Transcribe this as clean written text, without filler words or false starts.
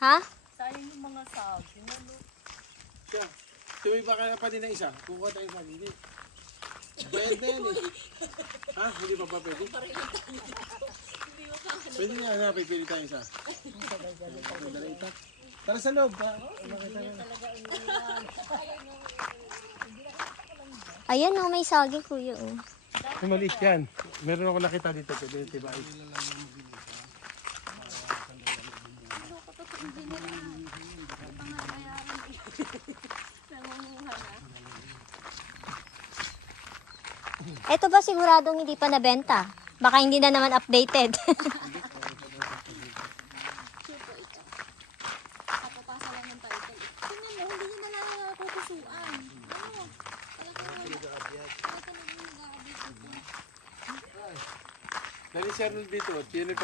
Ha? Sayang yung mga saging. Ano? Siya, tuwi ba kaya pa din na isa? Kukuha tayo sa hindi. Bayad na yan eh. Ha? Hindi pa pwede? Pwede nga na, pipili tayo isa. Tara sa loob. Ayan oh, may saging kuya oh. Maliit yan. Meron ako nakita dito. Pwede yung tibay. Ito ba siguradong hindi pa nabenta? Baka hindi na naman updated. Kapapasa lang ng title. Tingnan mo, hindi niya na napupusuan. Ano? Dali si Arnold dito. Yan yung